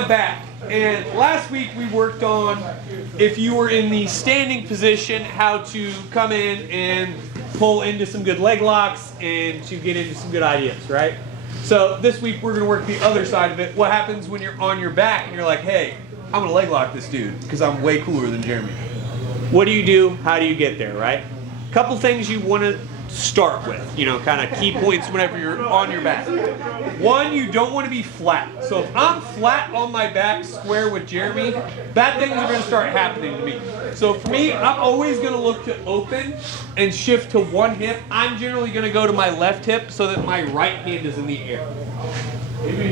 my back. And last week we worked on, if you were in the standing position, how to come in and pull into some good leg locks and to get into some good ideas, right? So this week we're going to work the other side of it. What happens when you're on your back and you're like, hey, I'm going to leg lock this dude because I'm way cooler than Jeremy. What do you do? How do you get there, right? Couple things you want to start with, you know, kind of key points whenever you're on your back. One, you don't want to be flat. So if I'm flat on my back, square with Jeremy, bad things are going to start happening to me. So for me, I'm always going to look to open and shift to one hip. I'm generally going to go to my left hip so that my right hand is in the air.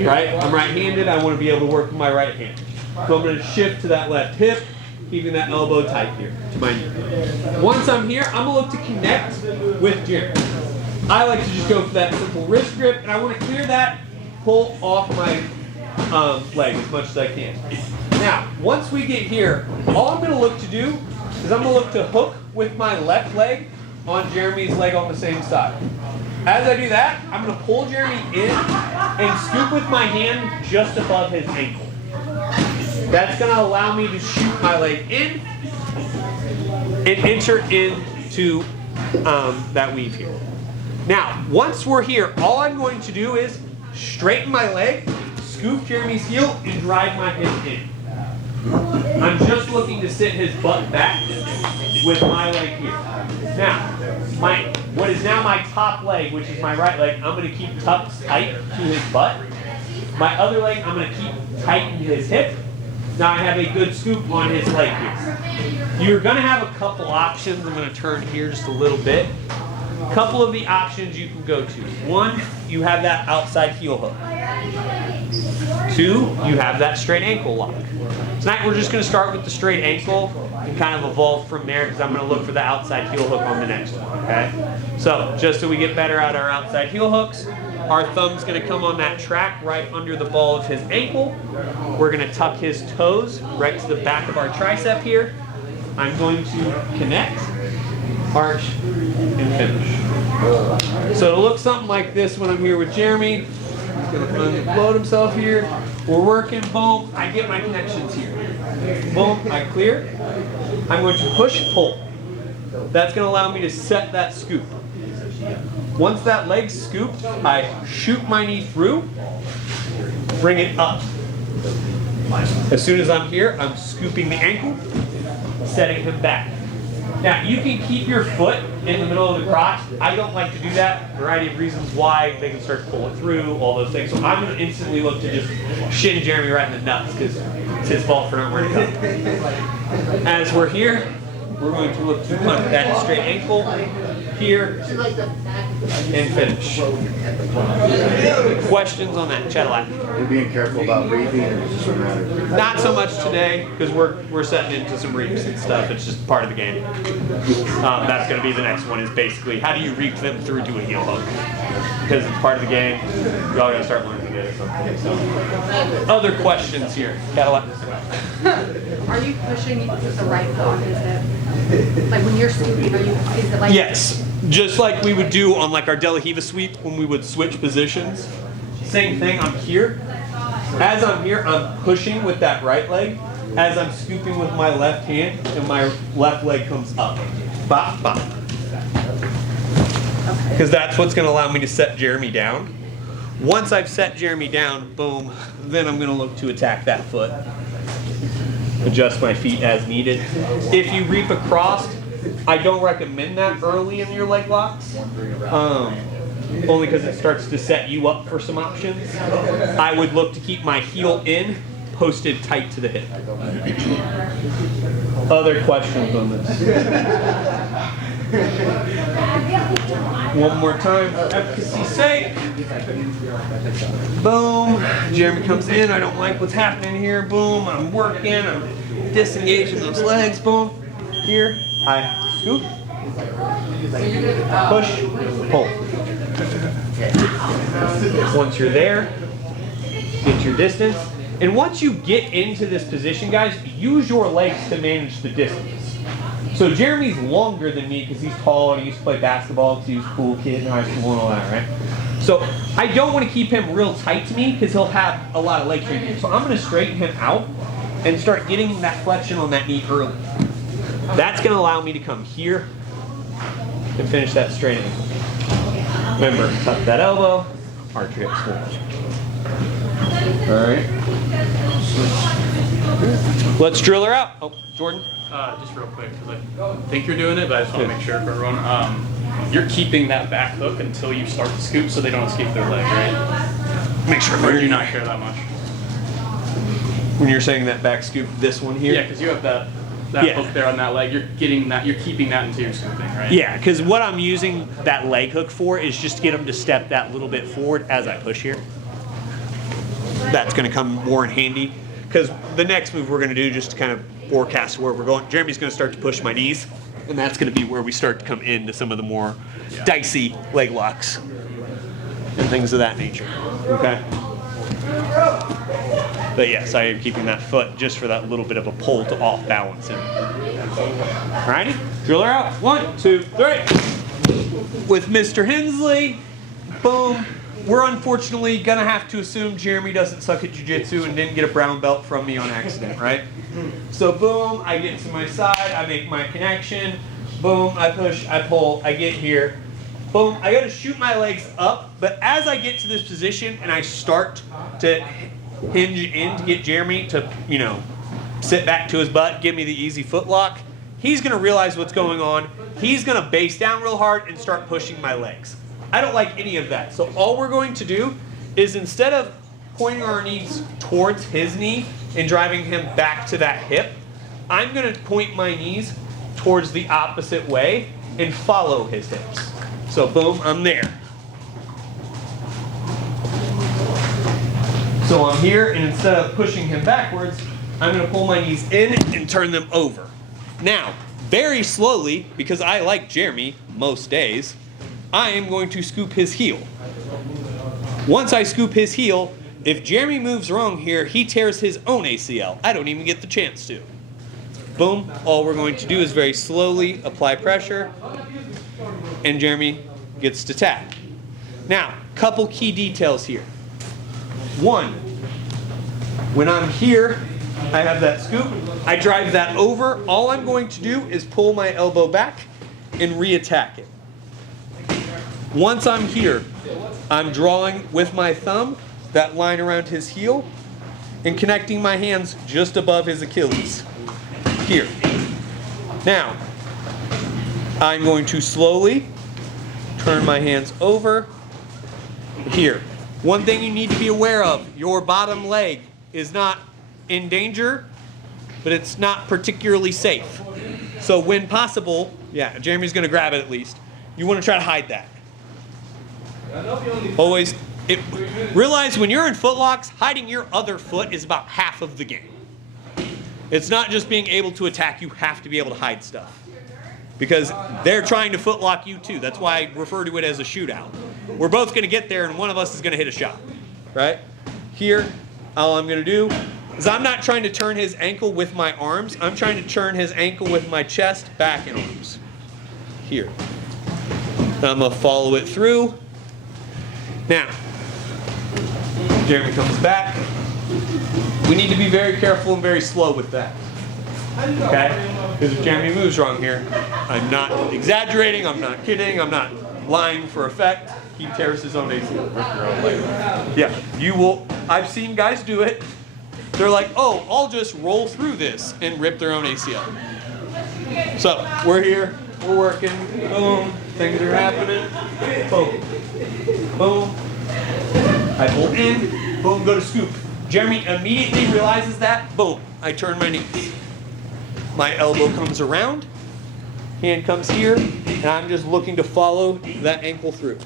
Right? I'm right-handed. I want to be able to work with my right hand. So I'm going to shift to that left hip, keeping that elbow tight here to my knee. Once I'm here, I'm going to look to connect with Jeremy. I like to just go for that simple wrist grip, and I want to clear that, pull off my leg as much as I can. Now, once we get here, all I'm going to look to do is I'm going to look to hook with my left leg on Jeremy's leg on the same side. As I do that, I'm going to pull Jeremy in and scoop with my hand just above his ankle. That's going to allow me to shoot my leg in and enter into that weave here. Now, once we're here, all I'm going to do is straighten my leg, scoop Jeremy's heel, and drive my hip in. I'm just looking to sit his butt back with my leg here. Now, what is now my top leg, which is my right leg, I'm going to keep tucked tight to his butt. My other leg, I'm going to keep tight to his hip. Now I have a good scoop on his leg here. You're going to have a couple options. I'm going to turn here just a little bit. A couple of the options you can go to. One, you have that outside heel hook. Two, you have that straight ankle lock. Tonight we're just going to start with the straight ankle and kind of evolve from there because I'm going to look for the outside heel hook on the next one, okay? So just so we get better at our outside heel hooks, our thumb's going to come on that track right under the ball of his ankle. We're going to tuck his toes right to the back of our tricep here. I'm going to connect, arch, and finish. So it'll look something like this when I'm here with Jeremy. He's going to unload himself here. We're working, boom, I get my connections here. Boom, I clear. I'm going to push, pull. That's going to allow me to set that scoop. Once that leg's scooped, I shoot my knee through, bring it up. As soon as I'm here, I'm scooping the ankle, setting him back. Now, you can keep your foot in the middle of the crotch. I don't like to do that. A variety of reasons why. They can start to pull it through, all those things. So I'm going to instantly look to just shin Jeremy right in the nuts because it's his fault for not wearing a cup. As we're here, we're going to look to punch that straight ankle here and finish. Questions on that? Chat aloud. We're being careful about reaping, or does this matter? Not so much today because we're setting into some reaps and stuff. It's just part of the game. That's going to be the next one. Is basically how do you reap them through to a heel hook? Because it's part of the game. You all got to start learning to do it. So, other questions here? Cadillac. Are you pushing with the right foot on his hip? Like when you're scooping, is it like? Yes. Just like we would do on like our De La Riva sweep when we would switch positions. Same thing, I'm here. As I'm here, I'm pushing with that right leg. As I'm scooping with my left hand, and my left leg comes up. Bop, bop. Because that's what's going to allow me to set Jeremy down. Once I've set Jeremy down, boom, then I'm going to look to attack that foot. Adjust my feet as needed. If you reap across, I don't recommend that early in your leg locks, only because it starts to set you up for some options. I would look to keep my heel in, posted tight to the hip. Other questions on this? One more time, for efficacy's sake. Boom. Jeremy comes in. I don't like what's happening here. Boom. I'm working. I'm disengaging those legs. Boom. Here. I scoop. Push. Pull. Once you're there, get your distance. And once you get into this position, guys, use your legs to manage the distance. So Jeremy's longer than me because he's tall and he used to play basketball because he was a cool kid in high school and all that, right? So I don't want to keep him real tight to me because he'll have a lot of leg strength. So I'm going to straighten him out and start getting that flexion on that knee early. That's going to allow me to come here and finish that straight ankle. Remember, tuck that elbow, arch your hips forward. All right. Let's drill her out. Oh, Jordan. Just real quick, because I think you're doing it, but I just want to make sure for everyone. You're keeping that back hook until you start to scoop so they don't escape their leg, right? Make sure. Or do you not care that much? When you're saying that back scoop, this one here? Yeah, because you have that Yeah. hook there on that leg. You're keeping that until you're scooping, right? Yeah, because what I'm using that leg hook for is just to get them to step that little bit forward as I push here. That's going to come more in handy because the next move we're going to do, just to kind of forecast where we're going, Jeremy's going to start to push my knees, and that's going to be where we start to come into some of the more dicey leg locks and things of that nature. Okay? But yes, I am keeping that foot just for that little bit of a pull to off balance him. Alrighty, drill her out. 1, 2, 3. With Mr. Hensley, boom. We're unfortunately gonna have to assume Jeremy doesn't suck at jiu-jitsu and didn't get a brown belt from me on accident, right? So boom, I get to my side, I make my connection, boom, I push, I pull, I get here, boom, I gotta shoot my legs up, but as I get to this position and I start to hinge in to get Jeremy to, you know, sit back to his butt, give me the easy foot lock, he's gonna realize what's going on, he's gonna base down real hard and start pushing my legs. I don't like any of that. So all we're going to do is instead of pointing our knees towards his knee and driving him back to that hip, I'm going to point my knees towards the opposite way and follow his hips. So boom, I'm there. So I'm here, and instead of pushing him backwards, I'm going to pull my knees in and turn them over. Now, very slowly, because I like Jeremy most days, I am going to scoop his heel. Once I scoop his heel, if Jeremy moves wrong here, he tears his own ACL. I don't even get the chance to. Boom. All we're going to do is very slowly apply pressure, and Jeremy gets to tap. Now, couple key details here. 1, when I'm here, I have that scoop. I drive that over. All I'm going to do is pull my elbow back and reattack it. Once I'm here, I'm drawing with my thumb that line around his heel and connecting my hands just above his Achilles. Here. Now, I'm going to slowly turn my hands over here. One thing you need to be aware of, your bottom leg is not in danger, but it's not particularly safe. So when possible, yeah, Jeremy's going to grab it at least. You want to try to hide that. Always, realize when you're in footlocks, hiding your other foot is about half of the game. It's not just being able to attack, you have to be able to hide stuff. Because they're trying to footlock you too. That's why I refer to it as a shootout. We're both going to get there and one of us is going to hit a shot. Right? Here, all I'm going to do is I'm not trying to turn his ankle with my arms. I'm trying to turn his ankle with my chest, back, and arms. Here. I'm going to follow it through. Now, Jeremy comes back. We need to be very careful and very slow with that. Okay? Because if Jeremy moves wrong here, I'm not exaggerating, I'm not kidding, I'm not lying for effect. He tears his own ACL. Yeah, you will. I've seen guys do it. They're like, oh, I'll just roll through this and rip their own ACL. So, we're here, we're working, boom, things are happening, boom. Boom. I pull in, boom, go to scoop. Jeremy immediately realizes that, boom, I turn my knees. My elbow comes around, hand comes here, and I'm just looking to follow that ankle through.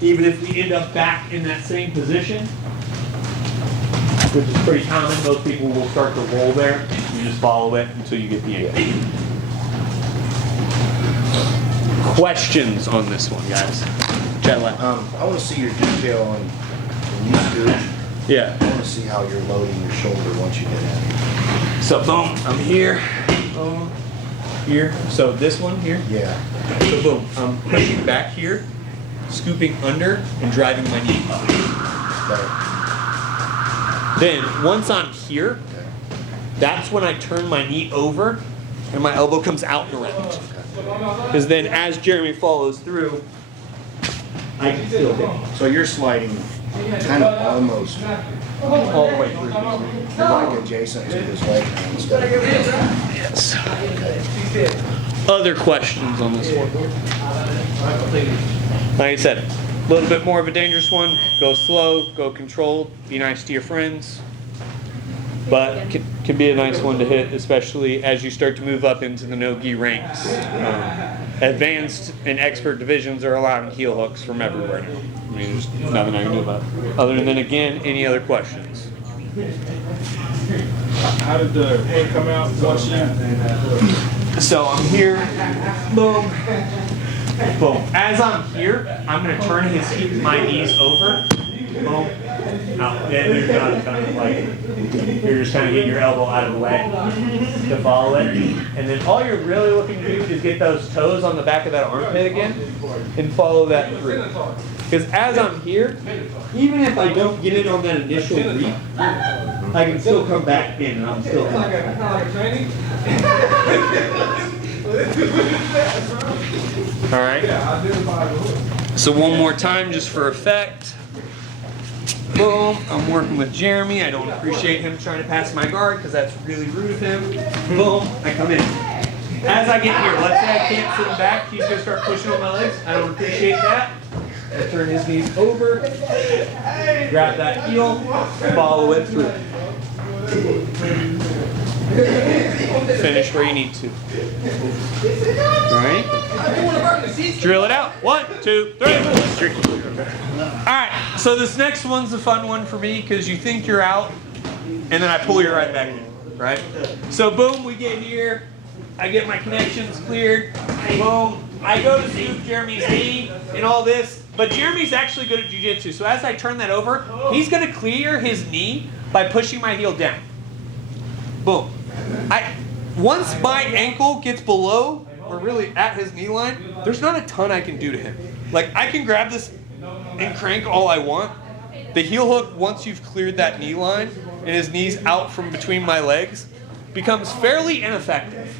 Even if we end up back in that same position, which is pretty common, most people will start to roll there. You just follow it until you get the ankle. Questions on this one, guys? Chat left. I want to see your detail on when you scoop. Yeah. I want to see how you're loading your shoulder once you get in. So boom, I'm here. Boom. Here. So this one here. Yeah. So boom, I'm pushing back here. scooping under and driving my knee up. Okay. Then once I'm here, that's when I turn my knee over and my elbow comes out and around. Because then as Jeremy follows through, I can still hit So you're sliding kind of almost, all the way through. you're like adjacent to his leg now instead of. Yes. Other questions on this one? Like I said, a little bit more of a dangerous one. Go slow, go controlled, be nice to your friends. But can be a nice one to hit, especially as you start to move up into the no-gi ranks. Advanced and expert divisions are allowing heel hooks from everywhere now. I mean, there's nothing I can do about it. Other than, again, any other questions? How did the hood come out once you? So I'm here, boom, boom. As I'm here, I'm gonna turn my knees over, boom, out. Yeah, there's not a ton of like, you're just kind of getting your elbow out of the way to follow it. And then all you're really looking to do is get those toes on the back of that armpit again and follow that through. Because as I'm here, even if I don't get it on that initial reap, I can still come back in and I'm still All right. So one more time just for effect. Boom, I'm working with Jeremy. I don't appreciate him trying to pass my guard because that's really rude of him. Boom, I come in. As I get here, let's say I can't sit back, he's gonna start pushing on my legs. I don't appreciate that. I turn his knees over, grab that heel, follow it through. Finish where you need to. Alright? Drill it out. 1, 2, 3. Alright, so this next one's a fun one for me because you think you're out and then I pull you right back in. Right? So boom, we get here. I get my connections cleared. Boom. I go to scoop Jeremy's knee and all this. But Jeremy's actually good at jiu-jitsu. So as I turn that over, he's going to clear his knee by pushing my heel down. Boom. Once my ankle gets below, or really at his knee line, there's not a ton I can do to him. Like, I can grab this and crank all I want. The heel hook, once you've cleared that knee line, and his knee's out from between my legs, becomes fairly ineffective.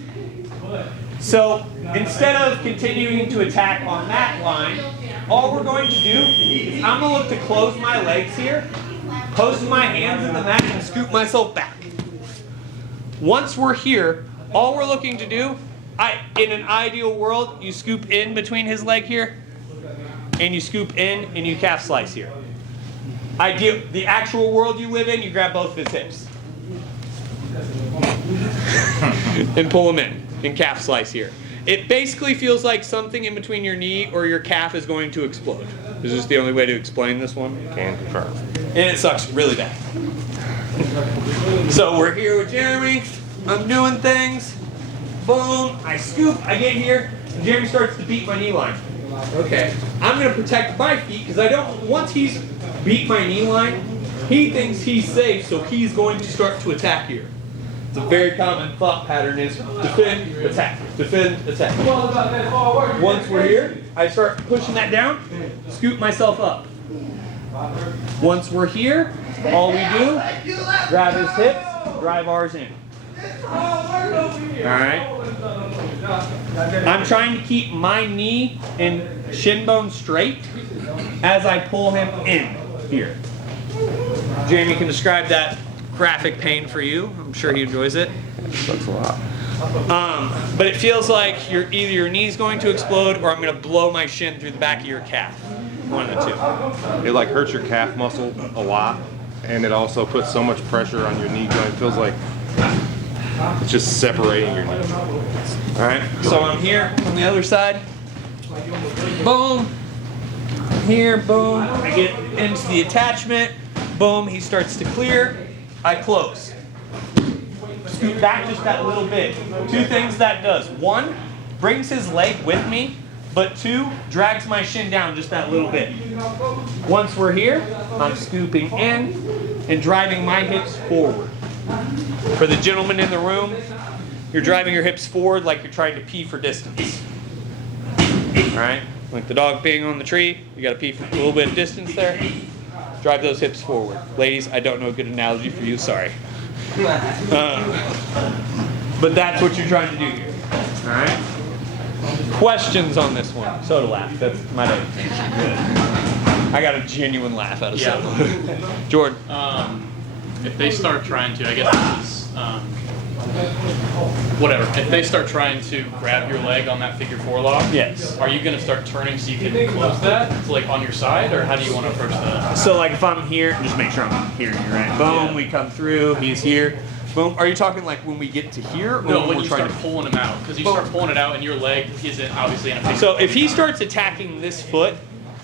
So, instead of continuing to attack on that line, all we're going to do is I'm going to look to close my legs here, post my hands in the mat, and scoop myself back. Once we're here, all we're looking to do, in an ideal world, you scoop in between his leg here, and you scoop in and you calf slice here. The actual world you live in, you grab both of his hips. And pull them in, and calf slice here. It basically feels like something in between your knee or your calf is going to explode. Is this the only way to explain this one? Can confirm. And it sucks really bad. So we're here with Jeremy. I'm doing things. Boom. I scoop. I get here. And Jeremy starts to beat my knee line. Okay. I'm going to protect my feet because I don't. Once he's beat my knee line, he thinks he's safe, so he's going to start to attack here. It's a very common thought pattern is defend, attack, defend, attack. Once we're here, I start pushing that down, scoop myself up. Once we're here, all we do, grab his hips, drive ours in. Alright? I'm trying to keep my knee and shin bone straight as I pull him in here. Jamie can describe that graphic pain for you. I'm sure he enjoys it. Sucks a lot. But it feels like either your knee's going to explode or I'm going to blow my shin through the back of your calf. One of the two. It like hurts your calf muscle a lot, and it also puts so much pressure on your knee joint. It feels like it's just separating your knee. All right. So I'm here on the other side. Boom. Here. Boom. I get into the attachment. Boom. He starts to clear. I close. Scoot back just that little bit. Two things that does. One, brings his leg with me, but two, drags my shin down just that little bit. Once we're here, I'm scooping in and driving my hips forward. For the gentleman in the room, you're driving your hips forward like you're trying to pee for distance. All right? like the dog peeing on the tree. You got to pee from a little bit of distance there. Drive those hips forward. Ladies, I don't know a good analogy for you, sorry. But that's what you're trying to do here. All right? Questions on this one? Soda laugh. That's my day. I got a genuine laugh out of soda. Jordan. If they start trying to, I guess this is, whatever. If they start trying to grab your leg on that figure 4 lock, Yes. are you going to start turning so you can close that? So like on your side, or how do you want to approach that? So like if I'm here, just make sure I'm hearing you, right? Boom, Yeah. we come through, he's here. Boom. Are you talking like when we get to here? Or No, when we're you trying start pulling him out, because you start pulling it out and your leg isn't obviously in a figure. So if he starts attacking this foot,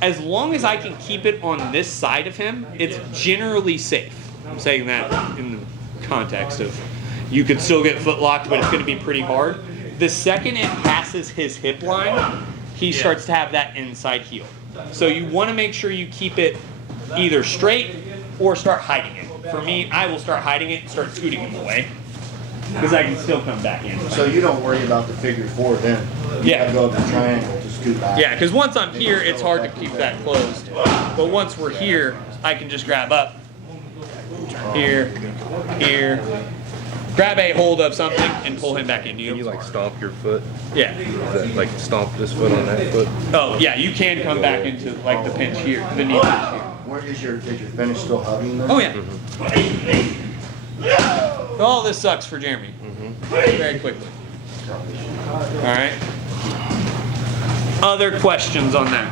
as long as I can keep it on this side of him, it's generally safe. I'm saying that in the context of you could still get foot locked, but it's going to be pretty hard. The second it passes his hip line, he starts to have that inside heel. So you want to make sure you keep it either straight or start hiding it. For me, I will start hiding it and start scooting him away because I can still come back in. So you don't worry about the figure 4 then? You Yeah. gotta go up the triangle to scoot back. Yeah, because once I'm here, it's hard to keep that closed. But once we're here, I can just grab up. Here, here. Grab a hold of something and pull him back into Can you you. like stomp your foot? Yeah. Is that, like stomp this foot on that foot? Oh, yeah, you can come back into like the pinch here, the knee pinch here. Where is your finish still hugging then? Oh, yeah. All this sucks for Jeremy. Very quickly. All right. Other questions on that?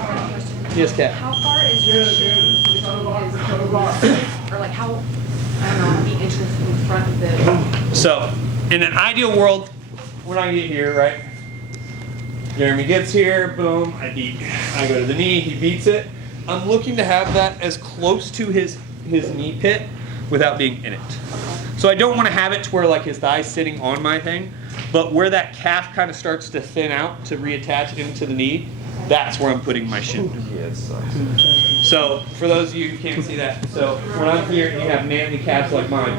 Yes, Kat. How far is your shin between his, or like how, I don't know, how many inches in front of the, So, in an ideal world, when I get here, right? Jeremy gets here, boom, I go to the knee, he beats it. I'm looking to have that as close to his knee pit without being in it. So I don't want to have it to where like his thigh's sitting on my thing, but where that calf kind of starts to thin out to reattach into the knee, that's where I'm putting my shin. Yeah, it sucks. So for those of you who can't see that, so when I'm here, you have manly calves like mine.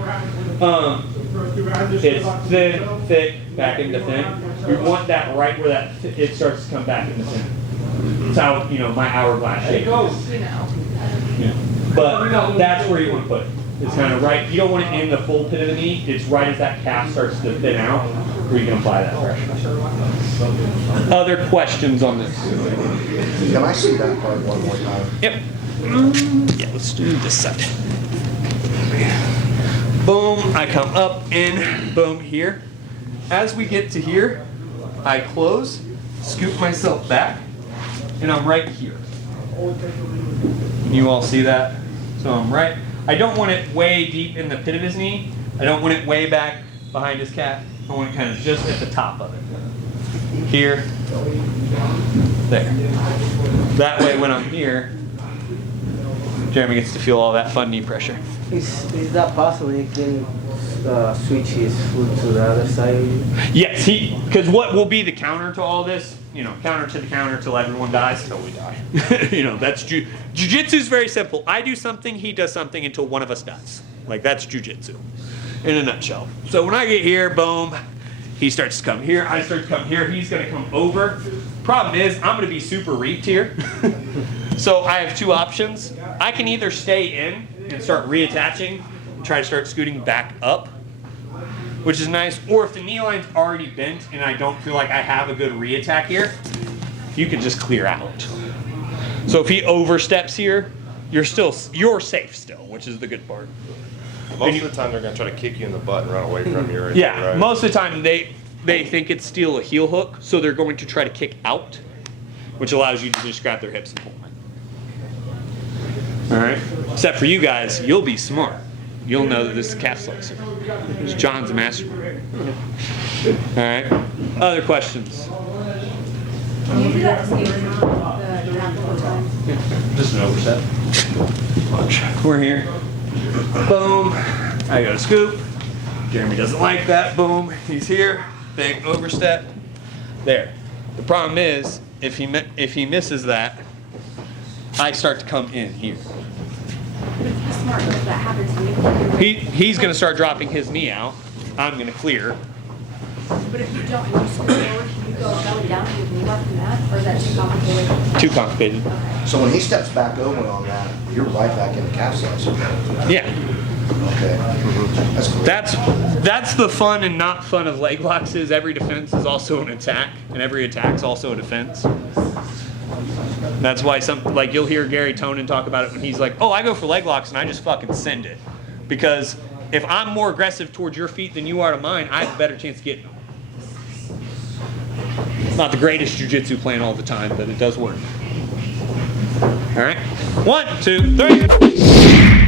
It's thin, thick, back into thin. We want that right where that it starts to come back into thin. It's how my hourglass shape is. But that's where you want to put it. It's kind of right. You don't want it in the full pit of the knee. It's right as that calf starts to thin out, where you can apply that pressure. Other questions on this? Can I see that part one more time? Yep. Yeah, let's do this side. Boom, I come up in, boom, here. As we get to here, I close, scoop myself back, and I'm right here. Can you all see that? So I'm right. I don't want it way deep in the pit of his knee. I don't want it way back behind his calf. I want it kind of just at the top of it. Here, there. That way when I'm here, Jeremy gets to feel all that fun knee pressure. Is that possible? He can switch his foot to the other side? Yes, because what will be the counter to all this? Counter to the counter till everyone dies. Till we die. That's jujitsu is very simple. I do something, he does something until one of us dies. Like that's jujitsu, in a nutshell. So when I get here, boom, he starts to come here. I start to come here. He's going to come over. Problem is, I'm going to be super reaped here. So I have two options. I can either stay in and start reattaching and try to start scooting back up, which is nice. Or if the knee line's already bent and I don't feel like I have a good reattack here, you can just clear out. So if he oversteps here, you're safe still, which is the good part. Most of the time they're gonna try to kick you in the butt and run away from you. Right? Yeah, Right? most of the time they think it's still a heel hook, so they're going to try to kick out, which allows you to just grab their hips and pull them. All right. Except for you guys, you'll be smart. You'll know that this is calf flexor. John's a mastermind. All right. Other questions? can you do that same amount, the grab 4 times? Just an overstep. Watch. We're here. Boom. I go to scoop. Jeremy doesn't like that. Boom. He's here. Big overstep. There. The problem is, if he misses that, I start to come in here. But if he's smart, if that happens to me. He's going to start dropping his knee out. I'm going to clear. But if you don't, and you scoot forward, can you go belly down and use knee bar from that, or is that too complicated? Too complicated. So when he steps back over on that, you're right back in the calf size. Yeah. Okay. That's cool. That's the fun and not fun of leg locks is every defense is also an attack, and every attack's also a defense. That's why like you'll hear Gary Tonin talk about it when he's like, oh, I go for leg locks and I just fucking send it. Because if I'm more aggressive towards your feet than you are to mine, I have a better chance of getting them. It's not the greatest jiu-jitsu plan all the time, but it does work. All right. 1, 2, 3.